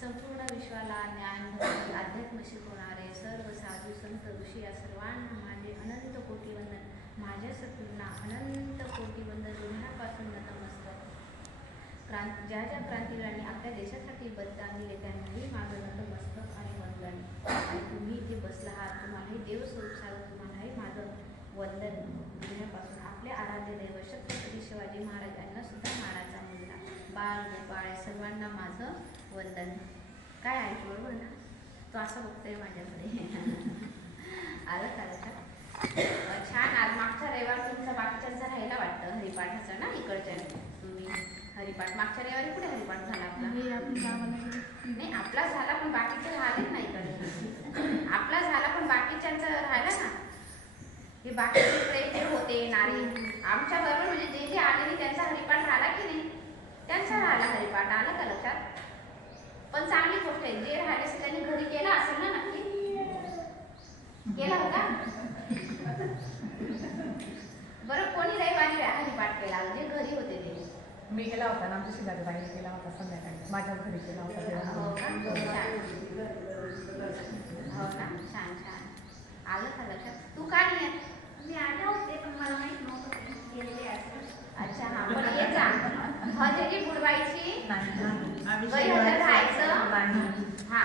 संपूर्ण विश्वाला ज्ञान अध्यात्म शिकवणारे सर्व साधू संत ऋषी या सर्वांना माझे अनंत कोटी वंदन. माझ्या सद्गुरूंना अनंत कोटी वंदन. हृदयापासून नतमस्तक. ज्या ज्या क्रांतिवीरांनी आपल्या देशासाठी बलिदान दिले त्यांनाही माझं नतमस्तक आणि वंदन. आणि तुम्ही इथे बसला आहात, तुम्हालाही देवस्वरूप साधू, तुम्हालाही माझं वंदन. हृदयापासून आपले आराध्य दैव छत्रपती शिवाजी महाराज यांना सुद्धा मानाचा मुलगा बाळ गोपाळ सर्वांना माझं वंदन. काय आहे बरोबर ना? तो असं बघतोय माझ्याकडे. आलं का? छान. आज मागच्या रविवार तुमचा बाकीच्यांचा राहिला वाटतं हरिपाठाचा ना, इकडच्या तुम्ही हरिपाठ मागच्या रविवारी कुठे हरिपाठ झाला आपला? नाही, आपला झाला पण बाकीचे राहिलेच नाही इकडे. आपला झाला पण बाकीच्यांचा राहिला ना. हे बाकीचे जे होते नारी आमच्या बरोबर म्हणजे जे जे आले नाही त्यांचा हरिपाठ राहिला की नाही? त्यांचा राहिला हरिपाठ. आलं का लक्षात? पण चांगली गोष्ट आहे, जे राहिले असेल त्यांनी घरी केला असेल ना. नक्की केला होता बरं. कोणी रविवारी हरिपाठ केला जे घरी होते ते? मी केला होता ना, आमच्या शेजारी बाहेर केला होता संध्याकाळी, माझ्याच घरी केला होता. हो का? हो ना, छान छान. आलं का लक्षात? तू का नाही येत? मी आले होते पण मला माहित नव्हतं. अच्छा, हा पण ये जा. हजेरी बुडवायची, राहायचं. हा.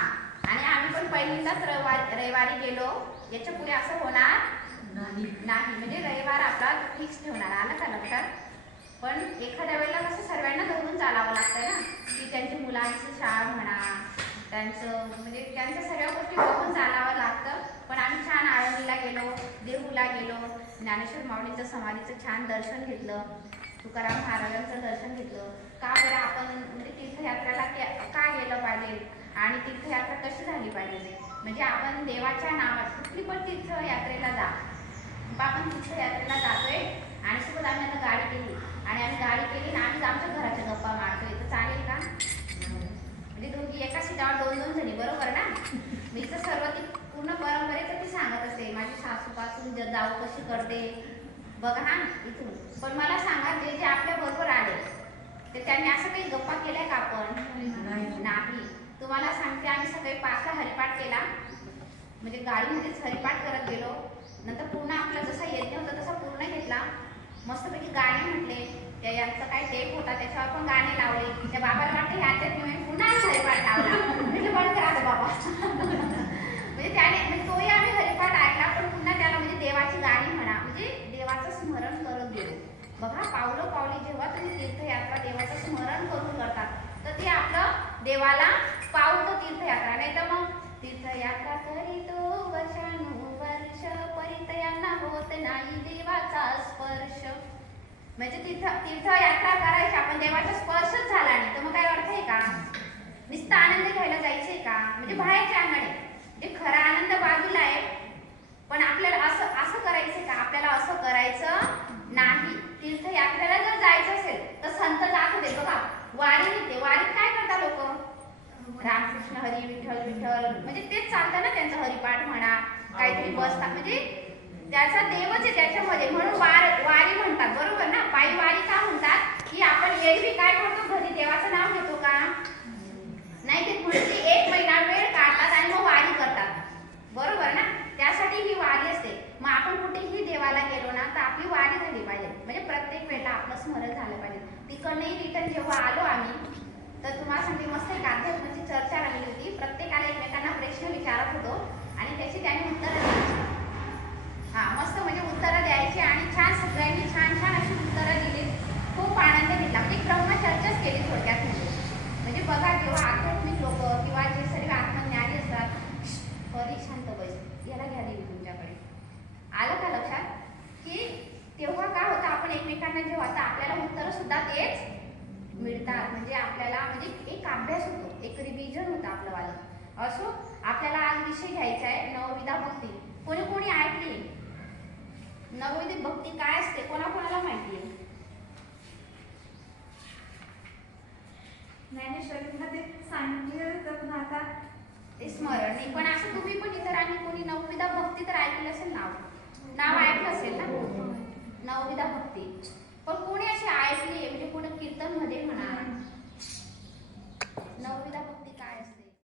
आणि आम्ही पण पहिल्यांदाच रविवारी गेलो. याच्या पुढे असं होणार नाही. म्हणजे रविवार आपला फिक्स ठेवणार. आलं का लक्षात? पण एखाद्या वेळेला कसं सर्वांना धरून चालावं लागतंय ना, की त्यांची मुलांची शाळा म्हणा, त्यांचं म्हणजे त्यांच्या सगळ्या गोष्टी बघून चालावं लागतं. पण आम्ही छान आळंदीला गेलो, देहूला गेलो, ज्ञानेश्वर माऊलींचं समाधीचं छान दर्शन घेतलं, तुकाराम महाराजांचं दर्शन घेतलं. का बरं आपण म्हणजे तीर्थयात्रेला का गेलं पाहिजे आणि तीर्थयात्रा कशी झाली पाहिजे? म्हणजे आपण देवाच्या नावात कुठली पण तीर्थयात्रेला जा, आपण तीर्थयात्रेला जातोय आणि सोबत आम्ही आता गाडी केली आणि आम्ही गाडी केली आणि आम्ही आमच्या घराच्या गप्पा मारतोय, तर चालेल का? म्हणजे दोघी एका सीटावर दोन दोन जणी, बरोबर ना? मी तर सर्व ती पूर्ण परंपरेचं ती सांगत असते. माझी सासूपासून जाऊ कशी करते बघा ना इथून. पण मला सांगा, जे जे आपल्या बरोबर आले ते त्यांनी असं काही गप्पा केल्या का आपण? नाही. तुम्हाला सांगते, आम्ही सकाळी 5ला हरिपाठ केला, म्हणजे गाडीमध्येच हरिपाठ करत गेलो. नंतर पूर्ण आपला जसा यज्ञ होता तसा पूर्ण घेतला. मस्तपैकी गाणे म्हटले. त्या यांचा काय टेप होता त्याच्यावर पण गाणे लावले. त्या बाबाला वाटतं ह्याच्यात मी पुन्हा हरिपाठ लावला. म्हणजे बंद करा बाबा. म्हणजे त्याने म्हणजे तोही आम्ही हरिपाठ ऐकला, पण पुन्हा त्याला म्हणजे देवाची गाणी म्हणा, म्हणजे देवाचं स्मरण करत गेलो. बघा, पावलं पावली जेव्हा तुम्ही तीर्थयात्रा देवाचं स्मरण करून करतात तर ते आपलं देवाला पावतं तीर्थयात्रा. नाही तर मग तीर्थयात्रा करीतो वर्षानुवर्ष, परितयांना होत नाही देवाचा स्पर्श. म्हणजे तीर्थयात्रा करायची, आपण देवाचा स्पर्शच झाला नाही तर मग काय अर्थ आहे का? नुसतं आनंद घ्यायला जायचंय का? म्हणजे बाहेरच्या अंगणे म्हणजे खरा आनंद बाजूला आहे, पण आपल्याला असं असं करायचंय का? आपल्याला असं करायचं नाही. तीर्थयात्रेला जर जायचं असेल तर संत जात होते बघा, वारी निघते. वारीत काय करतात लोक? रामकृष्ण हरी, विठ्ठल विठ्ठल, म्हणजे तेच चालतं ना त्यांचं. हरिपाठ म्हणा, काहीतरी बसतात, म्हणजे त्याचा देवच आहे त्याच्यामध्ये, म्हणून वारी म्हणतात, बरोबर ना? पायी वारी का म्हणतात? की आपण एरवी काय करतो, घरी देवाचं नाव घेतो का? नाही, ते पुढची 1 महिना वेळ काढतात आणि मग वारी करतात, बरोबर ना? त्यासाठी ही वारी असते. मग आपण कुठेही देवाला गेलो ना तर आपली वारी झाली पाहिजे, म्हणजे प्रत्येक वेळेला आपलं स्मरण झालं पाहिजे. तिकडनंही रिटर्न जेव्हा आलो आम्ही तर तुम्हाला सांगते, मस्त एक अध्यात्माची चर्चा रंगली होती. प्रत्येकाला एकमेकांना प्रश्न विचारत होतो आणि त्याची त्यांनी उत्तरं द्यायची. मस्त म्हणजे उत्तरं द्यायची आणि छान सगळ्यांनी छान छान अशी उत्तरं दिली. खूप आनंद घेतला. म्हणजे ब्रह्मचर्चाच केली थोडक्यात. म्हणजे बघा, जेव्हा आध्यात्मिक लोक किंवा जे सर्व आत्मज्ञानी असतात, परी शांत बस, याला घ्या देवी तुमच्याकडे. आलं का लक्षात? की तेव्हा काय होतं, आपण एकमेकांना जेव्हा आता आपल्याला उत्तरं सुद्धा तेच मिळतात. म्हणजे आपल्याला म्हणजे एक अभ्यास होतो, एक रिव्हिजन होतं आपलं वालं. असो, आपल्याला आज विषय घ्यायचा आहे नवविधा भक्ती. कोणी कोणी ऐकली नवविध भक्ती काय असते? कोणाकोणाला माहिती आहे? ज्ञानेश्वरीमध्ये सांगितलं तर आता ते स्मरण नाही, पण असं तुम्ही पण इतरांनी कोणी नवविधा भक्ती तर ऐकलं असेल, नाव ऐकलं असेल ना, नवविधा भक्ती. पण कोणी अशी ऐकली म्हणजे कोणी कीर्तन मध्ये म्हणा नवविधा भक्ती